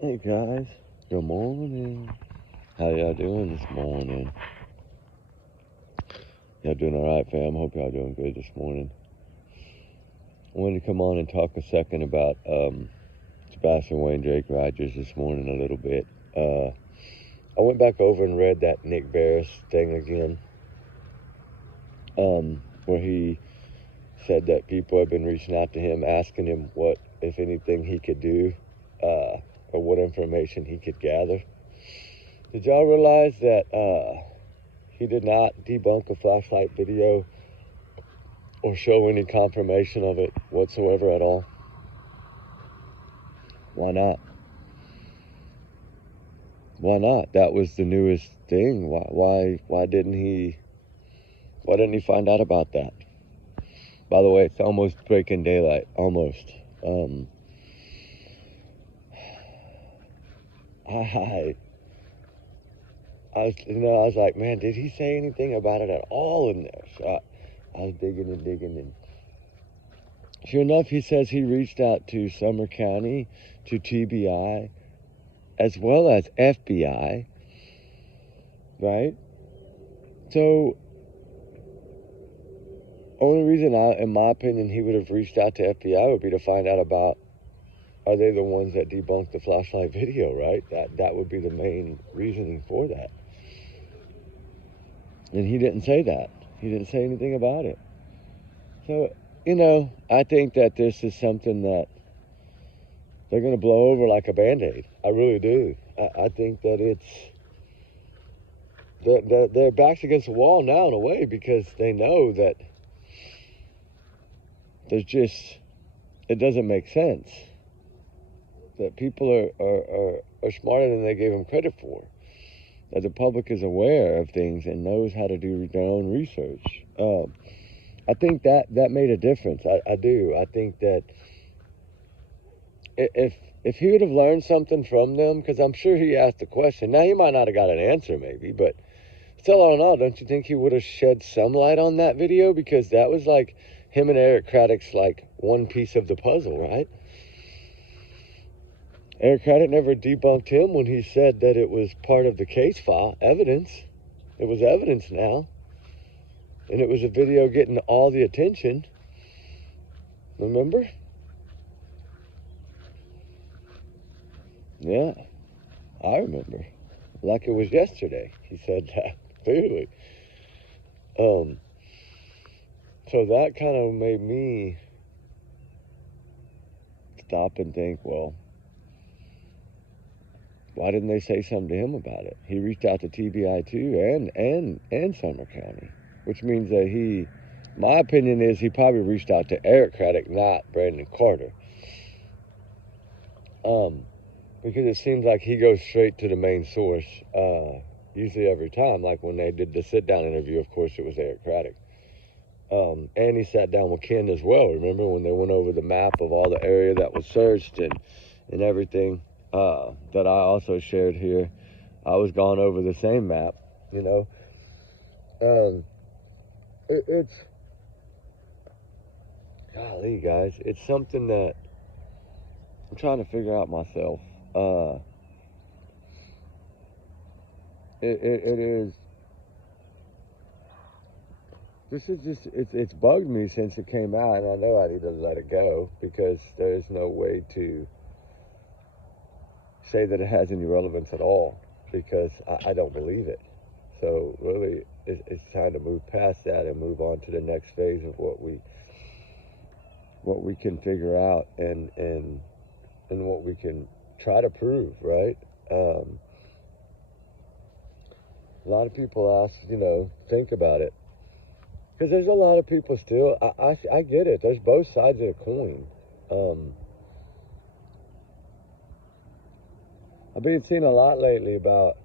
Hey guys, good morning. How y'all doing this morning? Y'all doing alright, fam? Hope y'all doing good this morning. I wanted to come on and talk a second about Sebastian Wayne Drake Rogers this morning a little bit. I went back over and read that Nick Barris thing again, where he said that people have been reaching out to him, asking him what, if anything, he could do, or what information he could gather. Did y'all realize that he did not debunk a flashlight video or show any confirmation of it whatsoever at all? Why not? Why not? That was the newest thing. Why didn't he find out about that? By the way, it's almost breaking daylight. Almost. I I was like, man, did he say anything about it at all in there? So I was digging and sure enough, he says he reached out to Summer County, to TBI, as well as FBI, right? So, only reason in my opinion, he would have reached out to FBI would be to find out about, are they the ones that debunked the flashlight video, right? That would be the main reasoning for that. And he didn't say that. He didn't say anything about it. So, I think that this is something that they're going to blow over like a Band-Aid. I really do. I think that their back's against the wall now in a way, because they know that it doesn't make sense. That people are smarter than they gave them credit for. That the public is aware of things and knows how to do their own research. I think that made a difference. I do. I think that if he would have learned something from them, because I'm sure he asked the question. Now, he might not have got an answer maybe, but still, I don't know. Don't you think he would have shed some light on that video? Because that was like him and Eric Craddock's like one piece of the puzzle, right? Eric Craddock never debunked him when he said that it was part of the case file, evidence. It was evidence now. And it was a video getting all the attention. Remember? Yeah, I remember. Like it was yesterday. He said that clearly. So that kind of made me stop and think, well, why didn't they say something to him about it? He reached out to TBI too, and Summer County, which means that my opinion is he probably reached out to Eric Craddock, not Brandon Carter. Because it seems like he goes straight to the main source, usually every time. Like when they did the sit-down interview, of course, it was Eric Craddock. And he sat down with Ken as well. Remember when they went over the map of all the area that was searched and everything that I also shared here? I was going over the same map, you know. It's, golly, guys, it's something that I'm trying to figure out myself. It is. This is just, it's bugged me since it came out, and I know I need to let it go because there's no way to say that it has any relevance at all, because I don't believe it. So really, it's time to move past that and move on to the next phase of what we can figure out and what we can try to prove, right? A lot of people ask, think about it, because there's a lot of people still. I get it. There's both sides of the coin. I've been seeing a lot lately about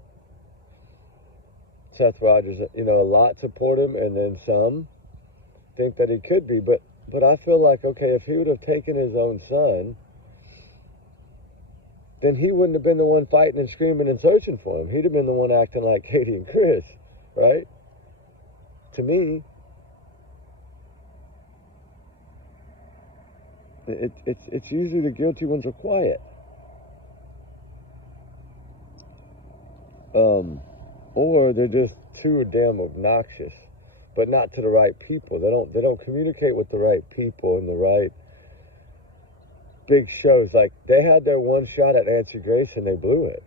Seth Rogers. A lot support him, and then some think that he could be. But I feel like, okay, if he would have taken his own son, then he wouldn't have been the one fighting and screaming and searching for him. He'd have been the one acting like Katie and Chris, right? To me, it's usually the guilty ones are quiet. Or they're just too damn obnoxious, but not to the right people. They don't communicate with the right people in the right big shows. Like, they had their one shot at Nancy Grace and they blew it.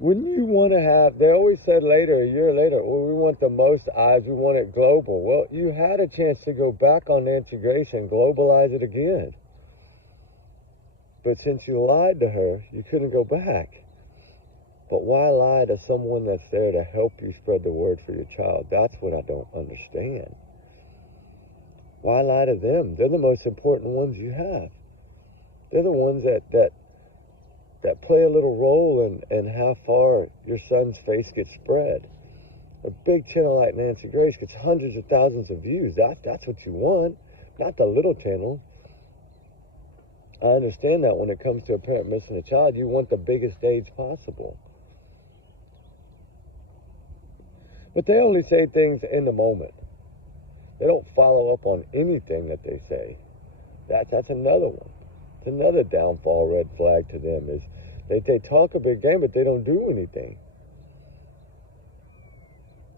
Wouldn't you want to have, they always said later, a year later, well, we want the most eyes, we want it global. Well, you had a chance to go back on Nancy Grace and globalize it again. But since you lied to her, you couldn't go back. But why lie to someone that's there to help you spread the word for your child? That's what I don't understand. Why lie to them? They're the most important ones you have. They're the ones that play a little role in how far your son's face gets spread. A big channel like Nancy Grace gets hundreds of thousands of views. That's what you want, not the little channel. I understand that when it comes to a parent missing a child, you want the biggest stage possible. But they only say things in the moment. They don't follow up on anything that they say. That's another one. It's another downfall, red flag to them is they talk a big game, but they don't do anything.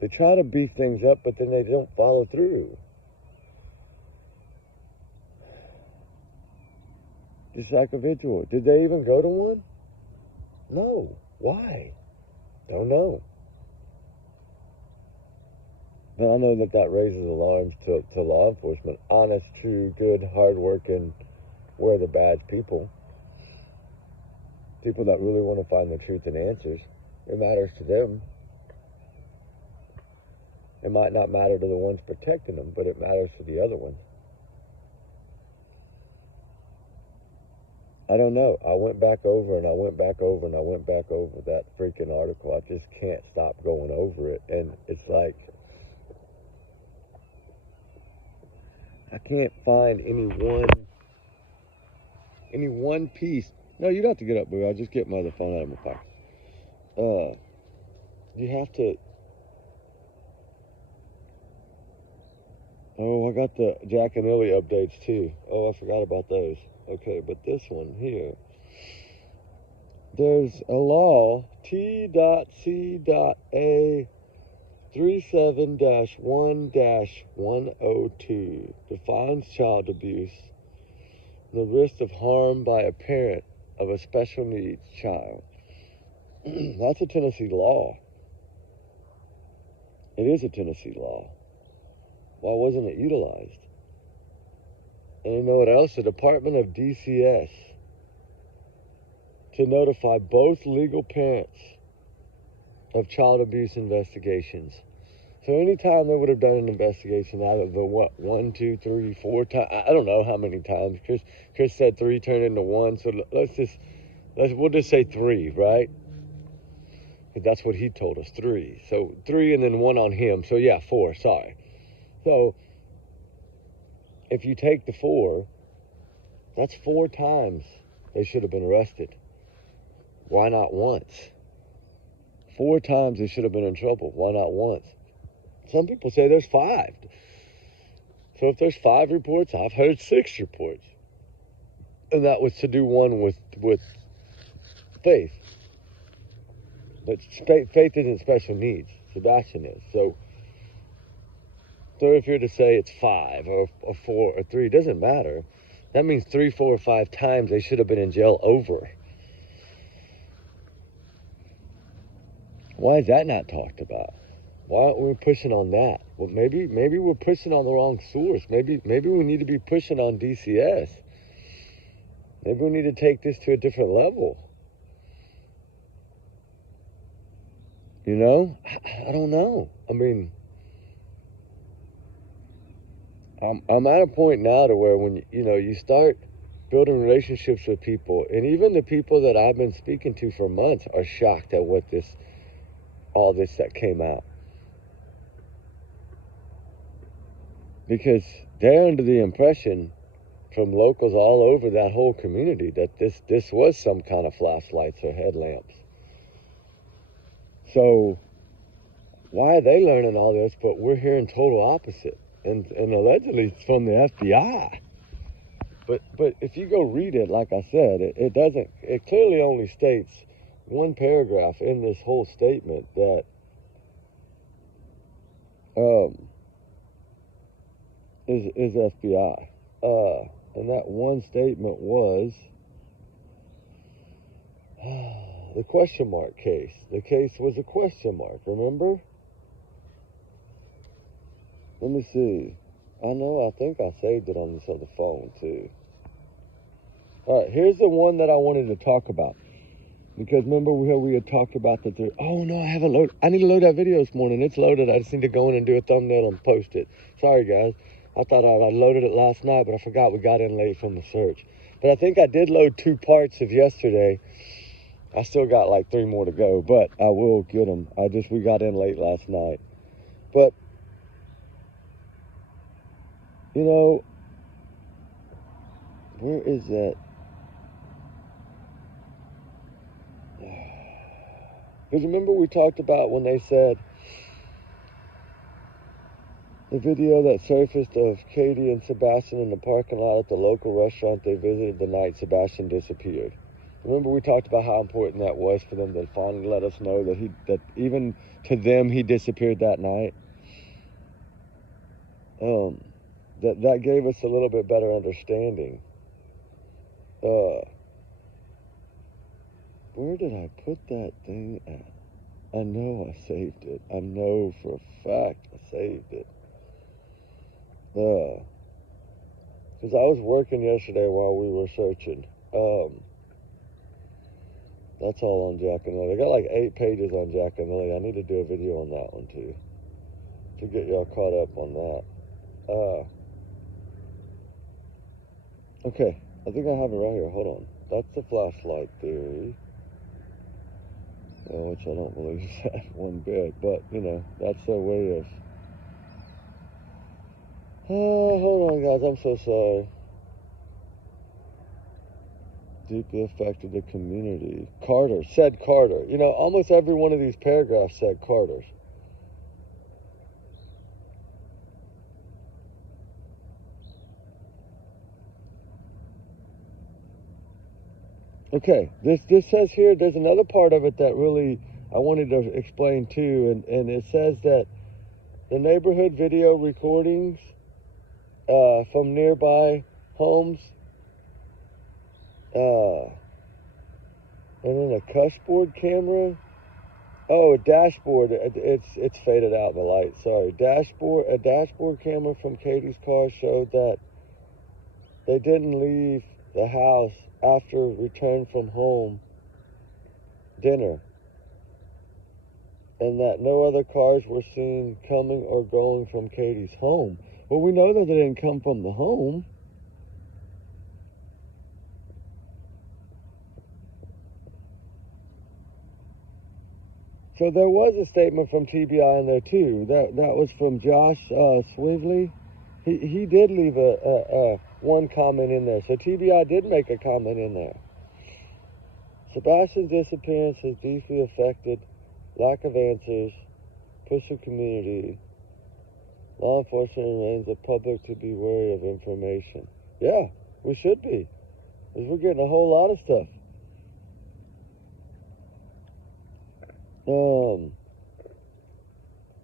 They try to beef things up, but then they don't follow through. Just like a vigil. Did they even go to one? No. Why? Don't know. But I know that raises alarms to law enforcement. Honest, true, good, hardworking, wear the badge people. People that really want to find the truth and answers. It matters to them. It might not matter to the ones protecting them, but it matters to the other ones. I don't know. I went back over and I went back over and I went back over that freaking article. I just can't stop going over it. And it's like, I can't find any one piece. No, you don't have to get up, boo. I'll just get my other phone out of my pocket. You have to. Oh, I got the Jack and Illy updates too. Oh, I forgot about those. Okay, but this one here. There's a law, T.C.A. 37-1-102 defines child abuse, the risk of harm by a parent of a special needs child. That's a Tennessee law. It is a Tennessee law. Why wasn't it utilized? And you know what else? The Department of DCS to notify both legal parents of child abuse investigations. So anytime they would have done an investigation out of the 1, 2, 3, 4 times, I don't know how many times. Chris said 3 turned into 1, so we'll just say 3, right? Because that's what he told us, 3. So 3 and then 1 on him. So yeah, 4. Sorry. So if you take the 4, that's 4 times they should have been arrested. Why not once? 4 times they should have been in trouble. Why not once? Some people say there's 5. So if there's 5 reports, I've heard 6 reports. And that was to do one with Faith. But Faith isn't special needs. Sebastian is. So if you're to say it's 5 or 4 or 3, it doesn't matter. That means 3, 4, or 5 times they should have been in jail over. Why is that not talked about? Why aren't we pushing on that? Well, maybe we're pushing on the wrong source. Maybe we need to be pushing on DCS. Maybe we need to take this to a different level. You know? I don't know. I mean, I'm at a point now to where when you start building relationships with people, and even the people that I've been speaking to for months are shocked at all this that came out. Because they're under the impression from locals all over that whole community that this was some kind of flashlights or headlamps. So why are they learning all this, but we're hearing total opposite? And allegedly it's from the FBI. But if you go read it, like I said, it clearly only states one paragraph in this whole statement that is FBI. And that one statement was the question mark case. The case was a question mark, remember? Let me see. I think I saved it on this other phone too. All right, here's the one that I wanted to talk about. Because remember we had talked about that there, oh no, I haven't loaded. I need to load that video this morning. It's loaded. I just need to go in and do a thumbnail and post it. Sorry guys. I thought I loaded it last night, but I forgot we got in late from the search. But I think I did load 2 parts of yesterday. I still got like 3 more to go, but I will get them. We got in late last night. But, you know, where is that? Because remember we talked about when they said the video that surfaced of Katie and Sebastian in the parking lot at the local restaurant they visited the night Sebastian disappeared. Remember we talked about how important that was for them to finally let us know that even to them he disappeared that night. That gave us a little bit better understanding. Where did I put that thing at? I know I saved it. I know for a fact I saved it. Because I was working yesterday while we were searching. That's all on Jack and Lily. I got like 8 pages on Jack and Lily. I need to do a video on that one too, to get y'all caught up on that. Okay, I think I have it right here. Hold on. That's the flashlight theory. Which I don't believe that one bit, but you know, that's their way of. Hold on, guys. I'm so sorry. Deeply affected the community. Carter said Carter. You know, almost every one of these paragraphs said Carter's. Okay, this says here, there's another part of it that really I wanted to explain too, and it says that the neighborhood video recordings from nearby homes, and then a cushboard camera. Oh, a dashboard. It's faded out in the light. Sorry, a dashboard camera from Katie's car showed that they didn't leave the house after return from home dinner, and that no other cars were seen coming or going from Katie's home. Well, we know that they didn't come from the home. So there was a statement from TBI in there too. That was from Josh Swively. He did leave a one comment in there. So TBI did make a comment in there. Sebastian's disappearance has deeply affected lack of answers, push the community. Law enforcement remains the public to be wary of information. Yeah, we should be, because we're getting a whole lot of stuff.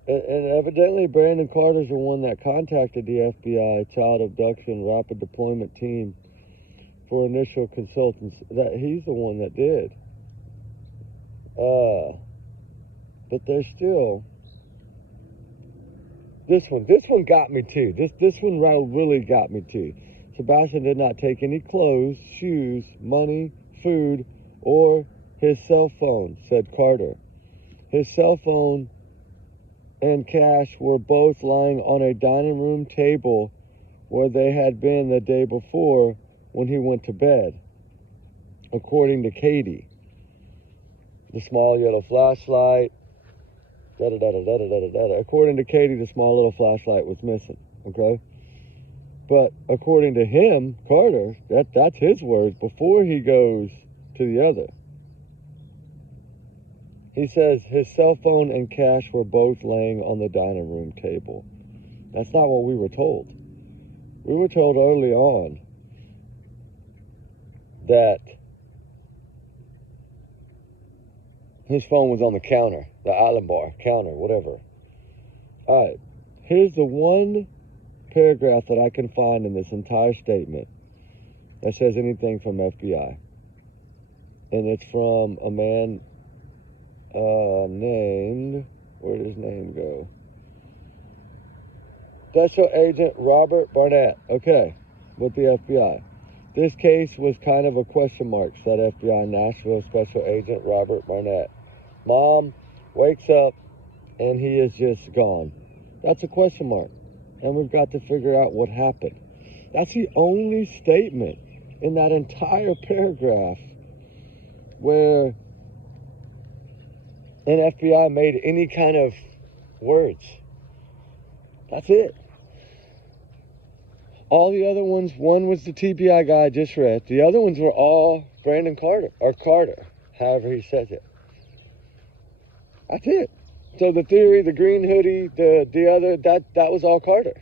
And evidently Brandon Carter's the one that contacted the FBI Child Abduction Rapid Deployment Team for initial consultants. That he's the one that did. But there's still this one got me too. This one really got me too. Sebastian did not take any clothes, shoes, money, food, or his cell phone, said Carter. His cell phone and cash were both lying on a dining room table where they had been the day before when he went to bed, according to Katie. The small yellow flashlight, According to Katie, the small little flashlight was missing, okay? But according to him, Carter, that's his words before he goes to the other. He says his cell phone and cash were both laying on the dining room table. That's not what we were told. We were told early on that His phone was on the counter, the island bar, counter, whatever. All right, here's the one paragraph that I can find in this entire statement that says anything from FBI. And it's from a man named, where did his name go? Special Agent Robert Barnett, okay, with the FBI. This case was kind of a question mark, said FBI Nashville Special Agent Robert Barnett. Mom wakes up and he is just gone. That's a question mark. And we've got to figure out what happened. That's the only statement in that entire paragraph where an FBI made any kind of words. That's it. All the other ones, one was the TBI guy I just read. The other ones were all Brandon Carter, or Carter, however he says it. That's it. So the theory, the green hoodie, the other, that was all Carter.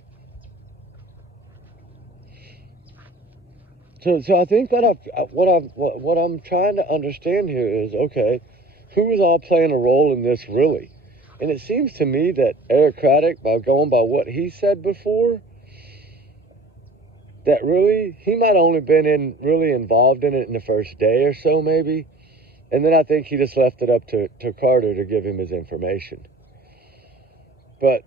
So I think that what I'm trying to understand here is, okay, who is all playing a role in this really? And it seems to me that Eric Craddock, by going by what he said before, that really, he might only been really involved in it in the first day or so, maybe. And then I think he just left it up to Carter to give him his information. But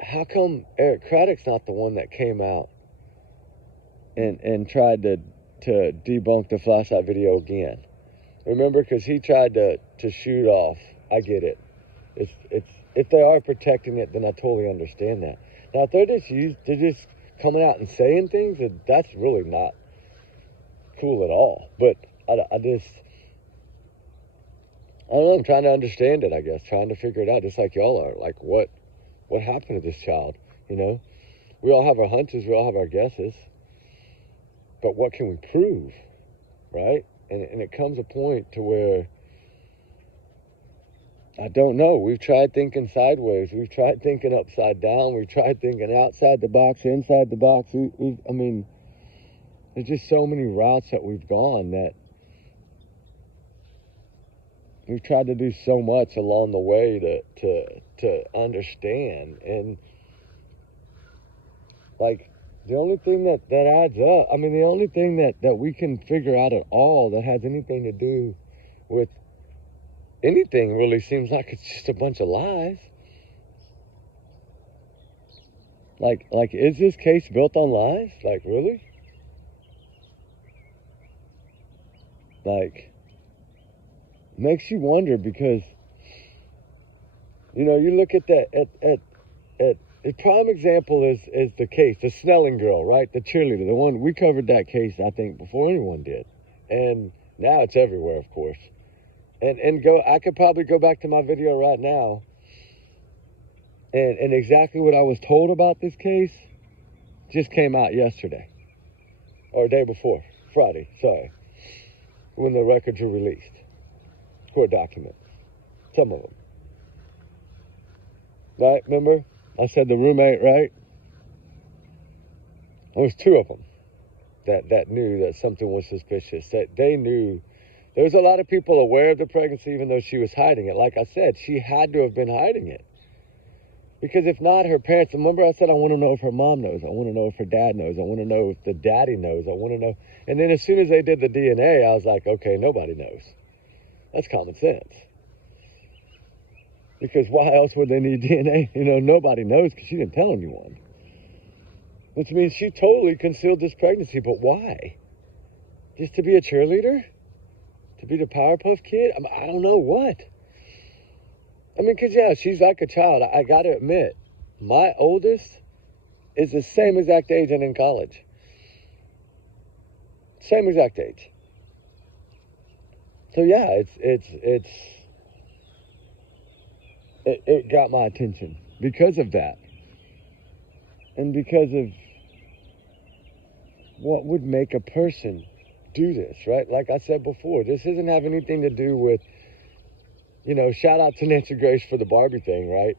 how come Eric Craddock's not the one that came out and tried to debunk the flashlight video again? Remember, because he tried to shoot off. I get it. It's if they are protecting it, then I totally understand that. Now, if they're just coming out and saying things, that's really not cool at all. But I don't know, I'm trying to understand it, I guess, trying to figure it out, just like y'all are. Like, what happened to this child, you know? We all have our hunches, we all have our guesses, but what can we prove, right? And it comes a point to where, I don't know, we've tried thinking sideways, we've tried thinking upside down, we've tried thinking outside the box, inside the box. I mean, there's just so many routes that we've gone that we've tried to do so much along the way to understand. And like, the only thing that adds up, I mean, the only thing that we can figure out at all that has anything to do with anything really seems like it's just a bunch of lies. Like, is this case built on lies? Like, really? Like, makes you wonder, because, you know, you look at that, at a prime example is the case, the Snelling girl, right? The cheerleader, the one, we covered that case, I think, before anyone did. And now it's everywhere, of course. I could probably go back to my video right now and exactly what I was told about this case just came out yesterday. Or day before, Friday, sorry. When the records were released. Court documents. Some of them. Right, remember? I said the roommate, right? There was two of them that knew that something was suspicious. That they knew. There was a lot of people aware of the pregnancy, even though she was hiding it. Like I said, she had to have been hiding it. Because if not, her parents, remember I said, I want to know if her mom knows. I want to know if her dad knows. I want to know if the daddy knows. I want to know. And then as soon as they did the DNA, I was like, okay, nobody knows. That's common sense. Because why else would they need DNA? You know, nobody knows because she didn't tell anyone. Which means she totally concealed this pregnancy. But why? Just to be a cheerleader? To be the Powerpuff Kid? I don't know what. I mean, because, yeah, she's like a child. I got to admit, my oldest is the same exact age and in college. Same exact age. So, yeah, it got my attention because of that. And because of what would make a person do this, right? Like I said before, this doesn't have anything to do with, you know, shout out to Nancy Grace for the Barbie thing, right?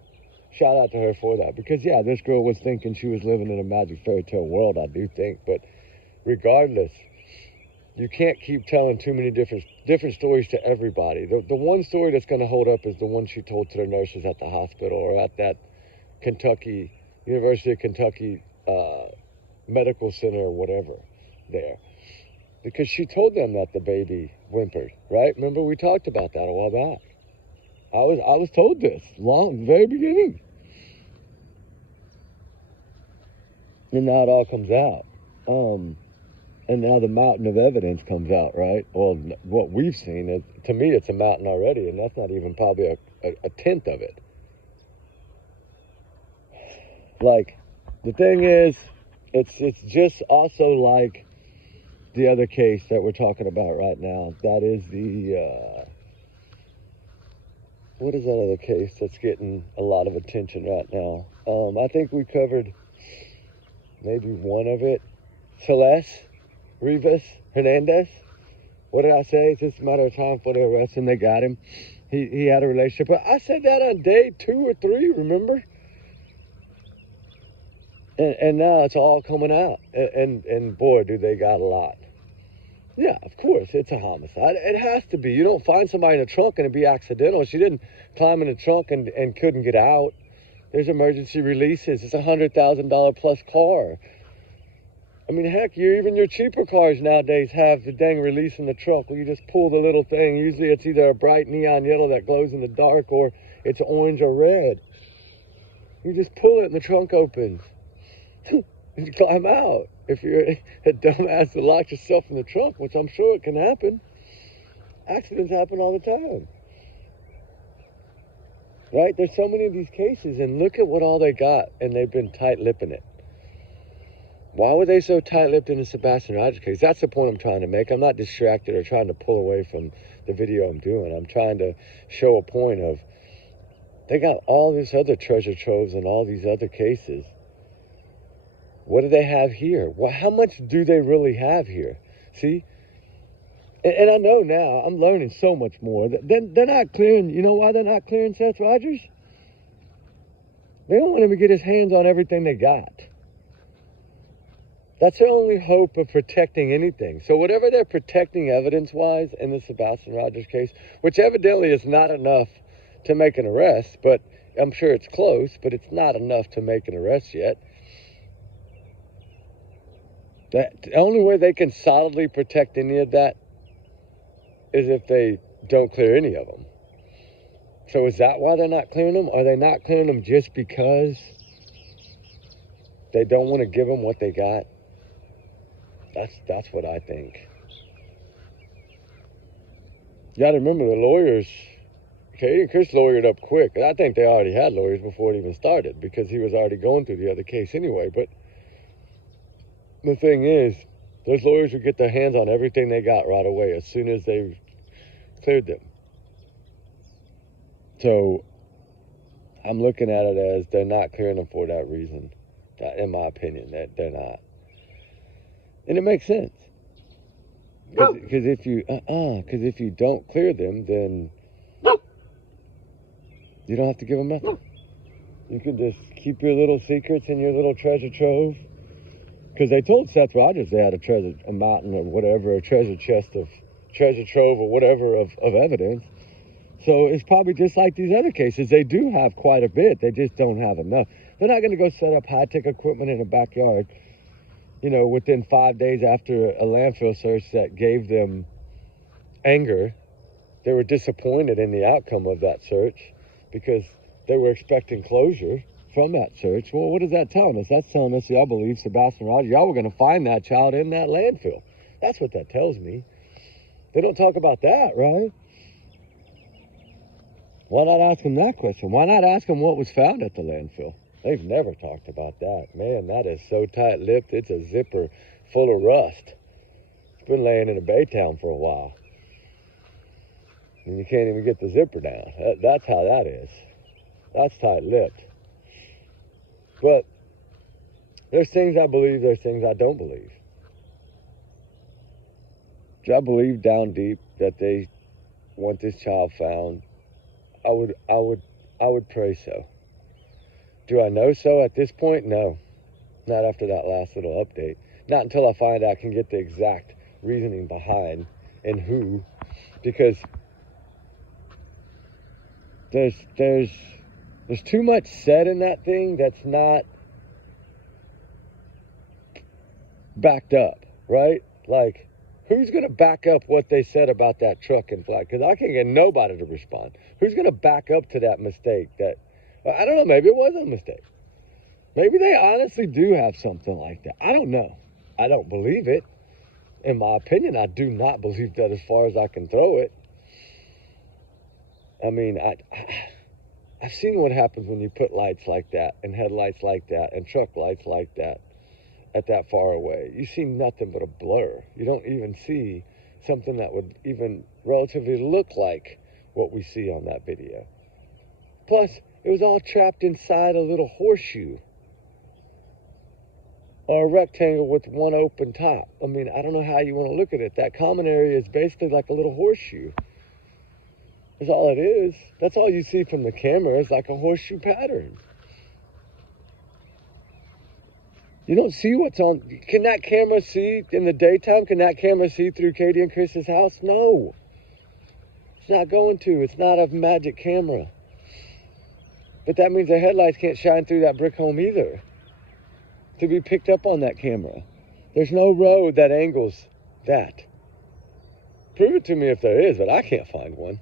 Shout out to her for that. Because, yeah, this girl was thinking she was living in a magic fairy tale world, I do think. But regardless, you can't keep telling too many different stories to everybody. The one story that's going to hold up is the one she told to the nurses at the hospital or at that University of Kentucky medical center or whatever there. Because she told them that the baby whimpered, right? Remember, we talked about that a while back. I was told this very beginning. And now it all comes out. And now the mountain of evidence comes out, right? Well, what we've seen, to me, it's a mountain already, and that's not even probably a tenth of it. Like, the thing is, it's just also like the other case that we're talking about right now. That is what is that other case that's getting a lot of attention right now? I think we covered maybe one of it. Celeste Rivas Hernandez. What did I say? It's just a matter of time before they arrest him. They got him. He had a relationship. But I said that on day 2 or 3, remember? And now it's all coming out. And boy, do they got a lot. Yeah, of course, it's a homicide. It has to be. You don't find somebody in a trunk and it be accidental. She didn't climb in the trunk and couldn't get out. There's emergency releases. It's a $100,000 plus car. I mean, heck, even your cheaper cars nowadays have the dang release in the trunk where you just pull the little thing. Usually it's either a bright neon yellow that glows in the dark or it's orange or red. You just pull it and the trunk opens. You climb out. If you're a dumbass that locks yourself in the trunk, which I'm sure it can happen, accidents happen all the time. Right? There's so many of these cases, and look at what all they got, and they've been tight-lipping it. Why were they so tight-lipped in the Sebastian Rogers case? That's the point I'm trying to make. I'm not distracted or trying to pull away from the video I'm doing. I'm trying to show a point of they got all this other treasure troves and all these other cases. What do they have here? Well, how much do they really have here? See? And I know now, I'm learning so much more. They're not clearing, you know why they're not clearing Seth Rogers? They don't want him to get his hands on everything they got. That's their only hope of protecting anything. So whatever they're protecting evidence-wise in the Sebastian Rogers case, which evidently is not enough to make an arrest, but I'm sure it's close, but it's not enough to make an arrest yet. The only way they can solidly protect any of that is if they don't clear any of them. So is that why they're not clearing them? Are they not clearing them just because they don't want to give them what they got? That's what I think. You got to remember the lawyers. Katie and Chris lawyered up quick. And I think they already had lawyers before it even started because he was already going through the other case anyway. But the thing is, those lawyers would get their hands on everything they got right away as soon as they cleared them. So I'm looking at it as they're not clearing them for that reason. In my opinion, that they're not. And it makes sense. Because if you don't clear them, then you don't have to give them nothing. You can just keep your little secrets and your little treasure trove. Because they told Seth Rogers they had a mountain or whatever, a treasure chest of treasure trove or whatever of evidence. So it's probably just like these other cases. They do have quite a bit. They just don't have enough. They're not going to go set up high-tech equipment in a backyard, within 5 days after a landfill search that gave them anger. They were disappointed in the outcome of that search because they were expecting closure from that search. Well, what is that telling us? That's telling us y'all believe Sebastian Rogers. Y'all were going to find that child in that landfill. That's what that tells me. They don't talk about that, right? Why not ask them that question? Why not ask them what was found at the landfill? They've never talked about that. Man, that is so tight-lipped. It's a zipper full of rust. It's been laying in a Baytown for a while. And you can't even get the zipper down. That's how that is. That's tight-lipped. But there's things I believe, there's things I don't believe. Do I believe down deep that they want this child found? I would pray so. Do I know so at this point? No. Not after that last little update. Not until I find out I can get the exact reasoning behind and who, because there's too much said in that thing that's not backed up, right? Like, who's going to back up what they said about that truck in flight? Because I can't get nobody to respond. Who's going to back up to that mistake? That, I don't know, maybe it was a mistake. Maybe they honestly do have something like that. I don't know. I don't believe it. In my opinion, I do not believe that as far as I can throw it. I mean, I've seen what happens when you put lights like that and headlights like that and truck lights like that at that far away. You see nothing but a blur. You don't even see something that would even relatively look like what we see on that video. Plus, it was all trapped inside a little horseshoe or a rectangle with one open top. I mean, I don't know how you want to look at it. That common area is basically like a little horseshoe. That's all it is. That's all you see from the camera is like a horseshoe pattern. You don't see what's on. Can that camera see in the daytime? Can that camera see through Katie and Chris's house? No. It's not going to. It's not a magic camera. But that means the headlights can't shine through that brick home either to be picked up on that camera. There's no road that angles that. Prove it to me if there is, but I can't find one.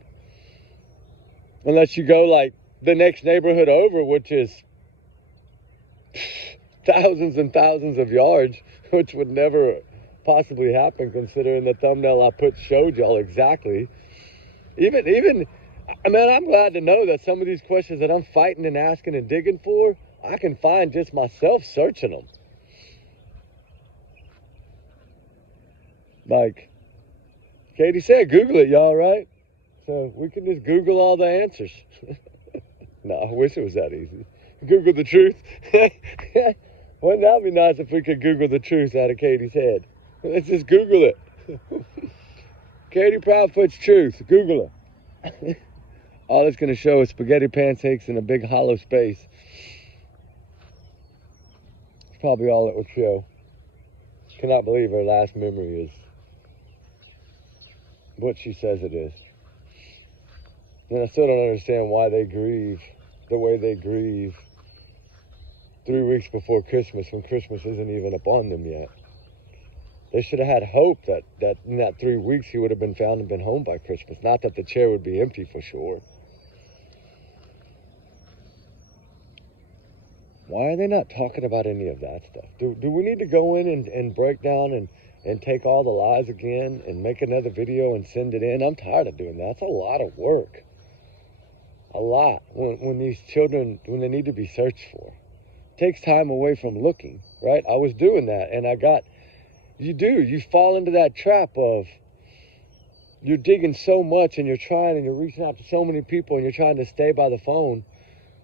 Unless you go like the next neighborhood over, which is thousands and thousands of yards, which would never possibly happen considering the thumbnail I put showed y'all exactly. Even, I mean, I'm glad to know that some of these questions that I'm fighting and asking and digging for, I can find just myself searching them. Like Katie said, Google it, y'all, right? So we can just Google all the answers. No, I wish it was that easy. Google the truth. Wouldn't that be nice if we could Google the truth out of Katie's head? Let's just Google it. Katie Proudfoot's truth. Google it. All it's going to show is spaghetti pancakes in a big hollow space. It's probably all it would show. Cannot believe her last memory is what she says it is. And I still don't understand why they grieve the way they grieve 3 weeks before Christmas when Christmas isn't even upon them yet. They should have had hope that in that 3 weeks he would have been found and been home by Christmas. Not that the chair would be empty for sure. Why are they not talking about any of that stuff? Do we need to go in and break down and take all the lies again and make another video and send it in? I'm tired of doing that. That's a lot of work. A lot. When these children, when they need to be searched for. It takes time away from looking, right? I was doing that and you fall into that trap of you're digging so much and you're trying and you're reaching out to so many people and you're trying to stay by the phone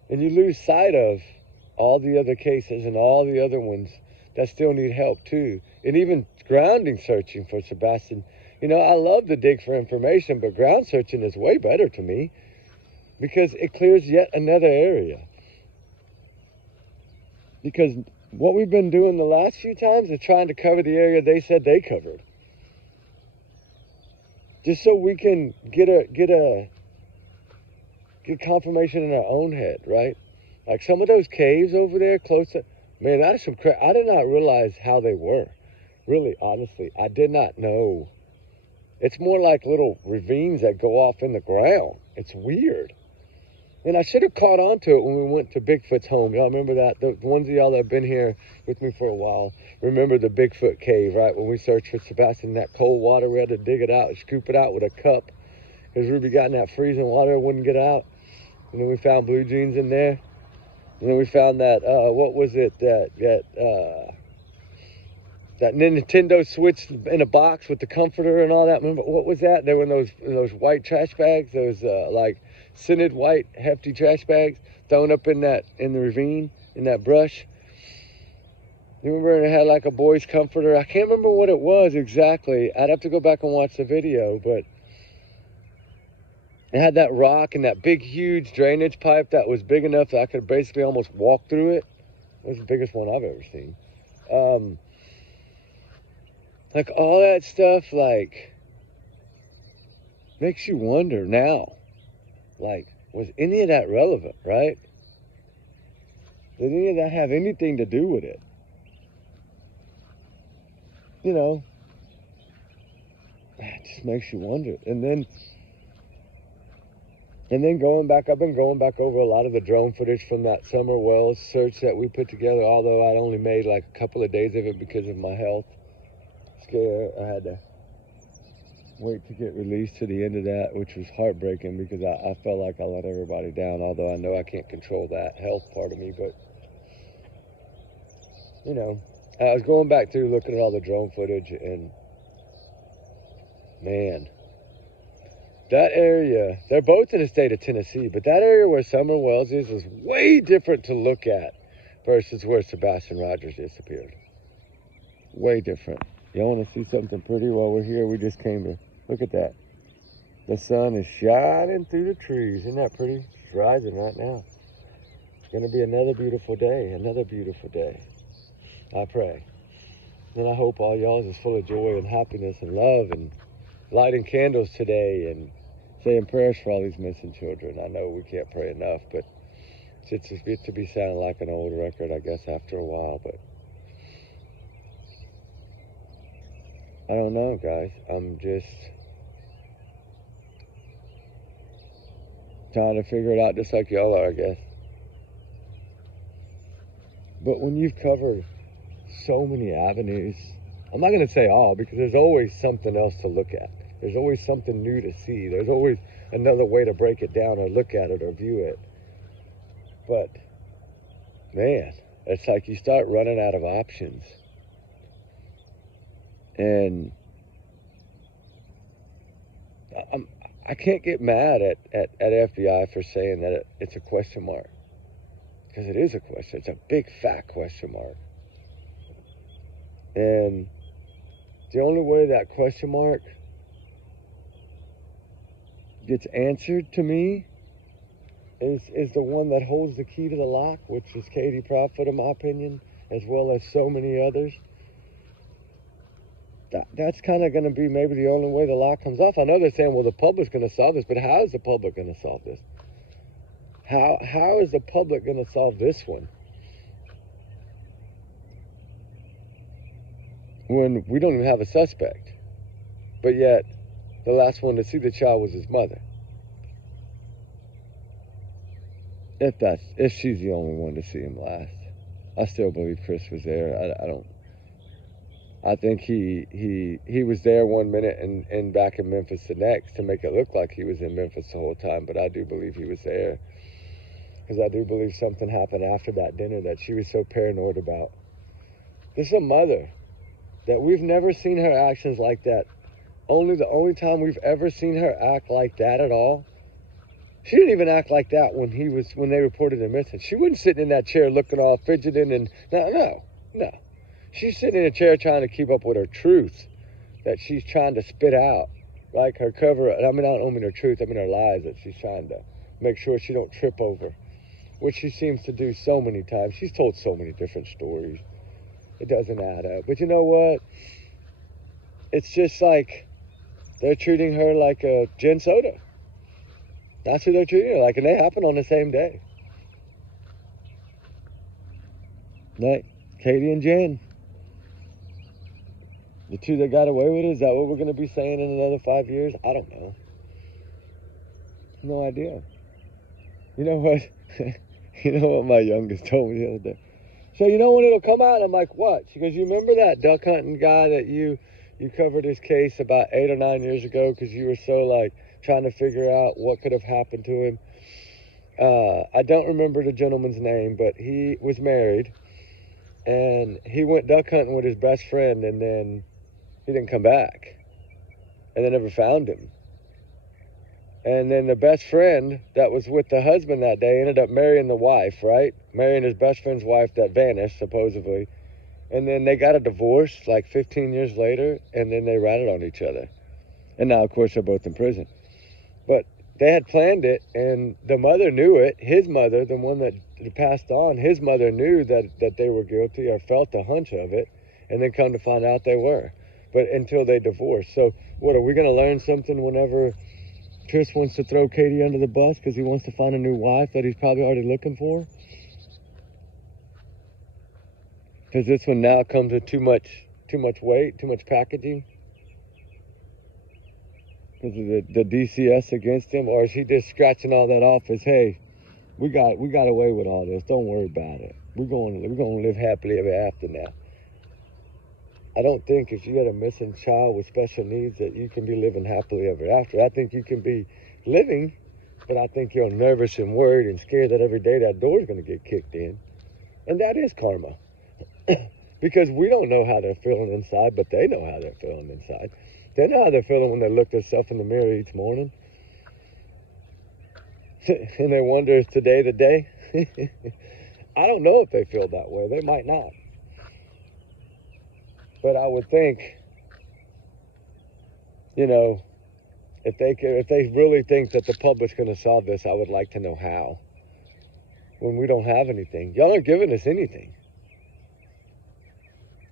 and you lose sight of all the other cases and all the other ones that still need help too. And even grounding searching for Sebastian. You know, I love to dig for information, but ground searching is way better to me because it clears yet another area. Because what we've been doing the last few times is trying to cover the area they said they covered. Just so we can get confirmation in our own head, right? Like some of those caves over there close to, man, that is some crap. I did not realize how they were. Really, honestly, I did not know. It's more like little ravines that go off in the ground. It's weird. And I should have caught on to it when we went to Bigfoot's home. Y'all remember that? The ones of y'all that have been here with me for a while remember the Bigfoot cave, right? When we searched for Sebastian, that cold water, we had to dig it out and scoop it out with a cup because Ruby got in that freezing water and wouldn't get out. And then we found blue jeans in there. And then we found that, what was it, that Nintendo Switch in a box with the comforter and all that. Remember, what was that? They were in those white trash bags, those like scented white hefty trash bags thrown up in the ravine, in that brush. You remember it had like a boy's comforter? I can't remember what it was exactly. I'd have to go back and watch the video, but it had that rock and that big, huge drainage pipe that was big enough that I could basically almost walk through it. It was the biggest one I've ever seen. Like, all that stuff, like, makes you wonder now. Like, was any of that relevant, right? Did any of that have anything to do with it? You know, it just makes you wonder. And then going back, I've been going back over a lot of the drone footage from that Summer Wells search that we put together, although I'd only made like a couple of days of it because of my health scare. I had to wait to get released to the end of that, which was heartbreaking because I felt like I let everybody down, although I know I can't control that health part of me. But, you know, I was going back through looking at all the drone footage, and man, that area, they're both in the state of Tennessee, but that area where Summer Wells is way different to look at versus where Sebastian Rogers disappeared. Way different. Y'all want to see something pretty while we're here? We just came to look at that. The sun is shining through the trees. Isn't that pretty? It's rising right now. It's going to be another beautiful day. Another beautiful day. I pray. And I hope all y'all is full of joy and happiness and love and lighting candles today and saying prayers for all these missing children. I know we can't pray enough, but it's just get to be sounding like an old record, I guess, after a while. But I don't know, guys. I'm just trying to figure it out just like y'all are, I guess. But when you've covered so many avenues, I'm not going to say all, because there's always something else to look at. There's always something new to see. There's always another way to break it down or look at it or view it. But, man, it's like you start running out of options. And I can't get mad at FBI for saying that it's a question mark. Because it is a question. It's a big, fat question mark. And the only way that question mark gets answered to me is the one that holds the key to the lock, which is Katie Prophet, in my opinion, as well as so many others. That's kind of going to be maybe the only way the lock comes off. I know they're saying, well, the public's going to solve this, but how is the public going to solve this? How is the public going to solve this one when we don't even have a suspect, but yet the last one to see the child was his mother? If she's the only one to see him last, I still believe Chris was there. I think he was there one minute and back in Memphis the next to make it look like he was in Memphis the whole time, but I do believe he was there. Because I do believe something happened after that dinner that she was so paranoid about. This is a mother that we've never seen her actions like that. The only time we've ever seen her act like that at all, she didn't even act like that when they reported him missing. She wasn't sitting in that chair looking all fidgeting and no. She's sitting in a chair trying to keep up with her truth that she's trying to spit out, like her cover. I don't mean her truth. I mean her lies that she's trying to make sure she don't trip over, which she seems to do so many times. She's told so many different stories. It doesn't add up. But you know what? It's just like they're treating her like a gin soda. That's who they're treating her like, and they happen on the same day. Like Katie and Jen. The two that got away with it, is that what we're going to be saying in another 5 years? I don't know. No idea. You know what? You know what my youngest told me the other day? So you know when it'll come out? I'm like, what? She goes, you remember that duck hunting guy that you covered his case about 8 or 9 years ago because you were so like trying to figure out what could have happened to him? I don't remember the gentleman's name, but he was married and he went duck hunting with his best friend, and then he didn't come back, and they never found him. And then the best friend that was with the husband that day ended up marrying the wife, right? Marrying his best friend's wife that vanished, supposedly. And then they got a divorce like 15 years later, and then they ratted on each other. And now, of course, they're both in prison. But they had planned it, and the mother knew it. His mother, the one that passed on, his mother knew that they were guilty or felt a hunch of it, and then come to find out they were. but until they divorce. So what, are we going to learn something whenever Chris wants to throw Katie under the bus because he wants to find a new wife that he's probably already looking for? Because this one now comes with too much weight, too much packaging? Because of the DCS against him? Or is he just scratching all that off as, hey, we got away with all this, don't worry about it. We're going to live happily ever after now. I don't think if you got a missing child with special needs that you can be living happily ever after. I think you can be living, but I think you're nervous and worried and scared that every day that door is going to get kicked in. And that is karma. Because we don't know how they're feeling inside, but they know how they're feeling inside. They know how they're feeling when they look themselves in the mirror each morning. And they wonder, is today the day? I don't know if they feel that way. They might not. But I would think, you know, if they really think that the public's going to solve this, I would like to know how. When we don't have anything. Y'all aren't giving us anything.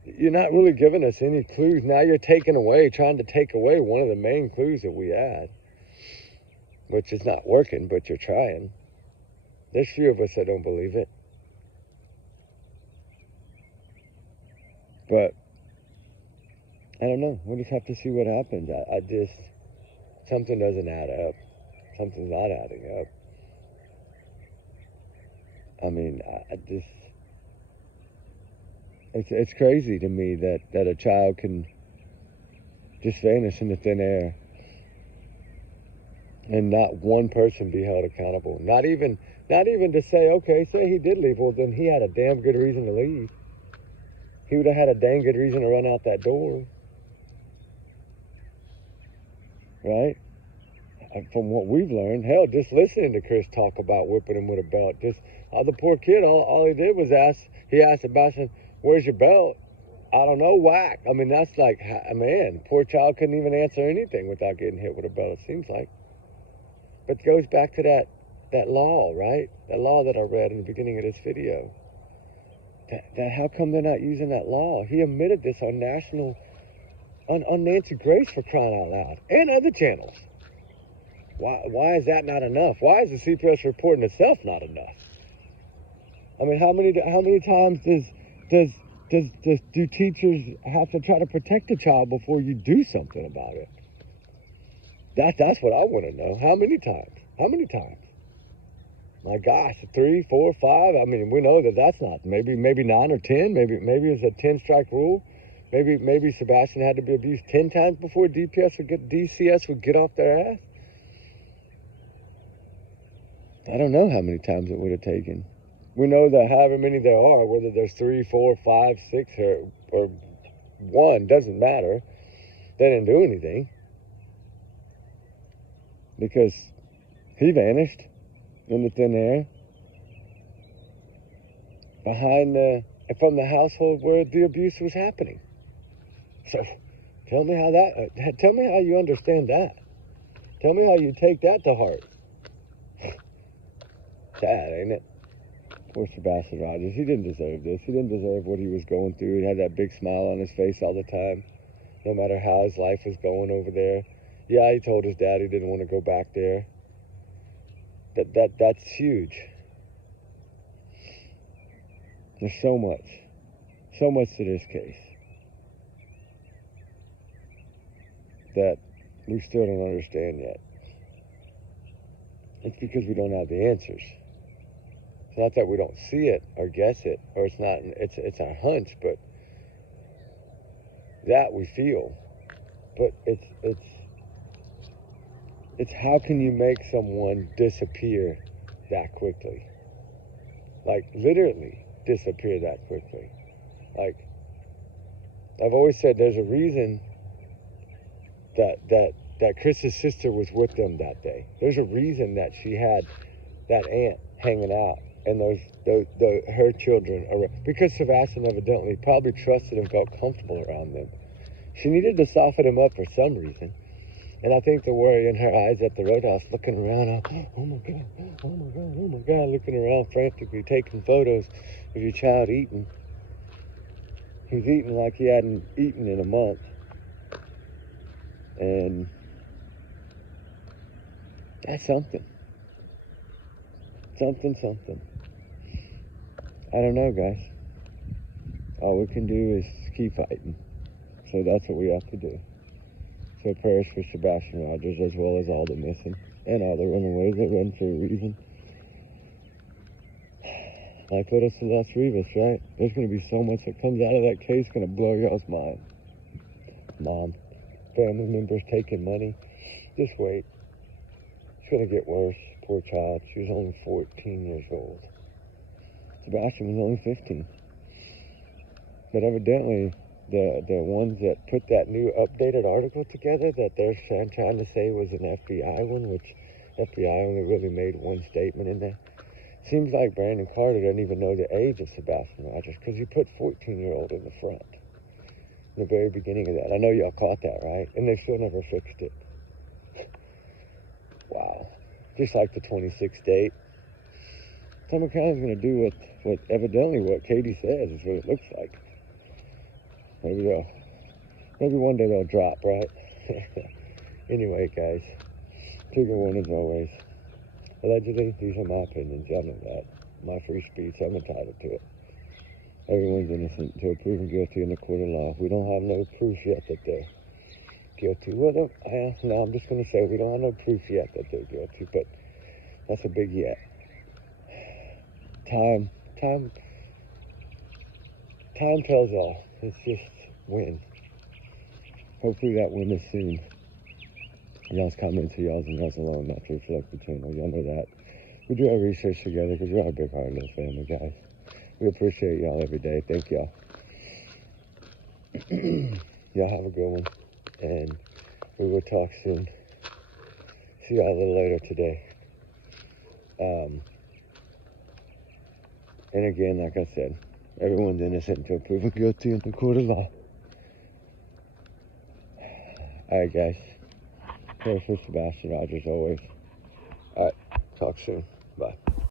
You're not really giving us any clues. Now you're trying to take away one of the main clues that we had. Which is not working, but you're trying. There's few of us that don't believe it. But I don't know. We'll just have to see what happens. I just, something doesn't add up. Something's not adding up. I mean, I just, it's crazy to me that a child can just vanish into thin air and not one person be held accountable. Not even to say, okay, say he did leave. Well, then he had a damn good reason to leave. He would have had a dang good reason to run out that door. Right? From what we've learned, hell, just listening to Chris talk about whipping him with a belt. Just, the poor kid, all he did was he asked Sebastian, where's your belt? I don't know, whack. I mean, that's like, man, poor child couldn't even answer anything without getting hit with a belt, it seems like. But it goes back to that law, right? That law that I read in the beginning of this video. That how come they're not using that law? He admitted this on Nancy Grace, for crying out loud, and other channels. Why is that not enough? Why is the CPS report in itself not enough? I mean, how many times do teachers have to try to protect a child before you do something about it? That's what I want to know. How many times? How many times? My gosh, 3, 4, 5. I mean, we know that's not. Maybe 9 or 10. Maybe it's a 10-strike rule. Maybe Sebastian had to be abused 10 times before DCS would get off their ass. I don't know how many times it would have taken. We know that however many there are, whether there's 3, 4, 5, 6, or 1, doesn't matter. They didn't do anything. Because he vanished in the thin air from the household where the abuse was happening. So tell me how you understand that. Tell me how you take that to heart. Sad, ain't it? Poor Sebastian Rogers. He didn't deserve this. He didn't deserve what he was going through. He had that big smile on his face all the time, no matter how his life was going over there. Yeah, he told his dad he didn't want to go back there. That's huge. There's so much to this case that we still don't understand yet. It's because we don't have the answers. It's not that we don't see it or guess it, or it's our hunch, but that we feel. But it's how can you make someone disappear that quickly? Like, literally disappear that quickly. Like, I've always said there's a reason that Chris's sister was with them that day. There's a reason that she had that aunt hanging out and her children around, because Sebastian evidently probably trusted and felt comfortable around them. She needed to soften him up for some reason. And I think the worry in her eyes at the roadhouse, looking around, oh my God, looking around frantically, taking photos of your child eating. He's eating like he hadn't eaten in a month. And that's something. Something. I don't know, guys. All we can do is keep fighting. So that's what we have to do. So prayers for Sebastian Rogers, as well as all the missing and all the runaways that run for a reason. Like Little Celeste Rivas, right? There's going to be so much that comes out of that case going to blow y'all's mind. Mom, family members taking money. Just wait. It's going to get worse. Poor child. She was only 14 years old. Sebastian was only 15. But evidently, the ones that put that new updated article together that they're trying to say was an FBI one, which FBI only really made one statement in there. Seems like Brandon Carter doesn't even know the age of Sebastian Rogers because he put 14-year-old in the front. In the very beginning of that. I know y'all caught that, right? And they still never fixed it. Wow. Just like the 26th date. Summer County's going to do what evidently what Katie says is what it looks like. Maybe one day they'll drop, right? Anyway, guys, trigger one as always. Allegedly, these are my opinions. Y'all know that. My free speech, I'm entitled to it. Everyone's innocent until proven guilty in the court of law. We don't have no proof yet that they're guilty. Well, no, I'm just going to say we don't have no proof yet that they're guilty, but that's a big yet. Time tells all. It's just when. Hopefully that win is soon. Y'all's comments are y'all's and y'all's alone, not to reflect the channel. Y'all know that. We do our research together because we're a big hearted little family, guys. We appreciate y'all every day. Thank y'all. Y'all have a good one. And we will talk soon. See y'all a little later today. And again, like I said, everyone's innocent until proven guilty in the court of law. Alright, guys. Pray for Sebastian Rogers always. Alright, talk soon. Bye.